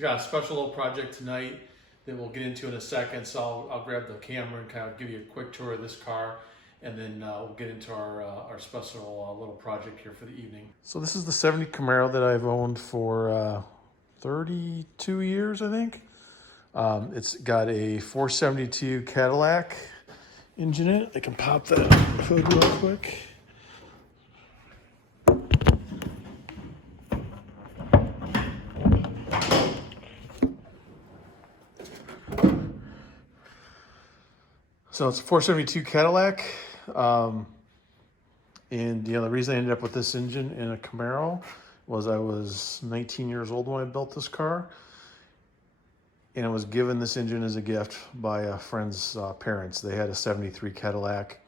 So I got a special little project tonight that we'll get into in a second. So I'll grab the camera and kind of give you a quick tour of this car, and then we'll get into our special little project here for the evening. So this is the 70 Camaro that I've owned for 32 years, I think. It's got a 472 Cadillac engine in it. I can pop that hood real quick. So it's a 472 Cadillac. And the reason I ended up with this engine in a Camaro was I was 19 years old when I built this car. And I was given this engine as a gift by a friend's parents. They had a 73 Cadillac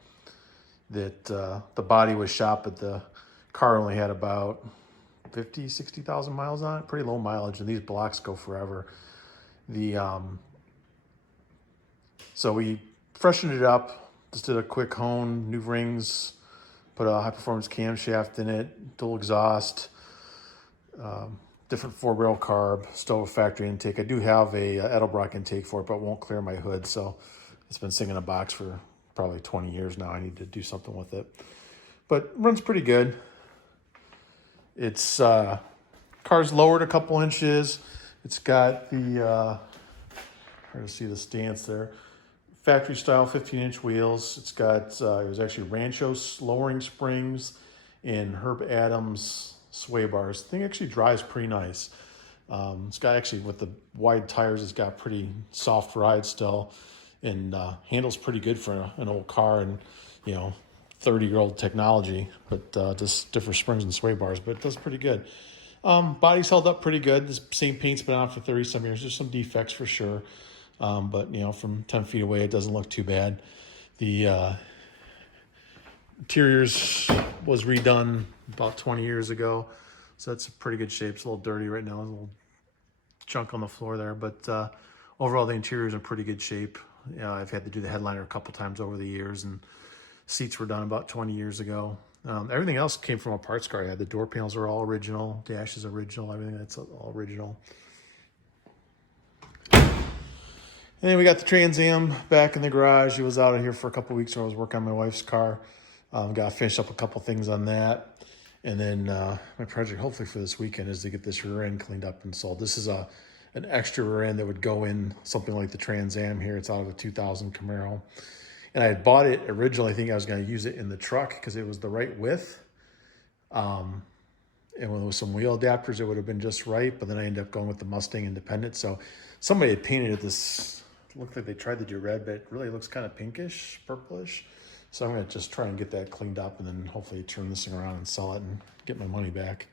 that the body was shot, but the car only had about 50, 60,000 miles on it. Pretty low mileage, and these blocks go forever. So we freshened it up, just did a quick hone, new rings, put a high-performance camshaft in it, dual exhaust, different 4-barrel carb, still a factory intake. I do have a Edelbrock intake for it, but it won't clear my hood, so it's been sitting in a box for probably 20 years now. I need to do something with it. But it runs pretty good. It's car's lowered a couple inches. It's got the, hard to see the stance there, factory style 15-inch wheels. It's got, it was actually Rancho lowering springs and Herb Adams sway bars. The thing actually drives pretty nice. It's got actually, with the wide tires, it's got pretty soft ride still, and handles pretty good for an old car and 30-year-old technology, but just different springs and sway bars, but it does pretty good. Body's held up pretty good. This same paint's been on for 30 some years. There's some defects for sure, but from 10 feet away it doesn't look too bad. The interiors was redone about 20 years ago, so that's in pretty good shape. It's a little dirty right now. There's a little chunk on the floor there, but overall the interior is in pretty good shape. I've had to do the headliner a couple times over the years, and seats were done about 20 years ago. Everything else came from a parts car I had. The door panels are all original, dash is original, everything that's all original. And then we got the Trans Am back in the garage. It was out of here for a couple weeks when I was working on my wife's car. Got to finish up a couple things on that. And then my project, hopefully for this weekend, is to get this rear end cleaned up and sold. This is an extra rear end that would go in something like the Trans Am here. It's out of a 2000 Camaro. And I had bought it originally, I think I was going to use it in the truck because it was the right width. And with some wheel adapters, it would have been just right. But then I ended up going with the Mustang Independent. So somebody had painted it this, it looked like they tried to do red, but it really looks kind of pinkish, purplish. So I'm going to just try and get that cleaned up and then hopefully turn this thing around and sell it and get my money back.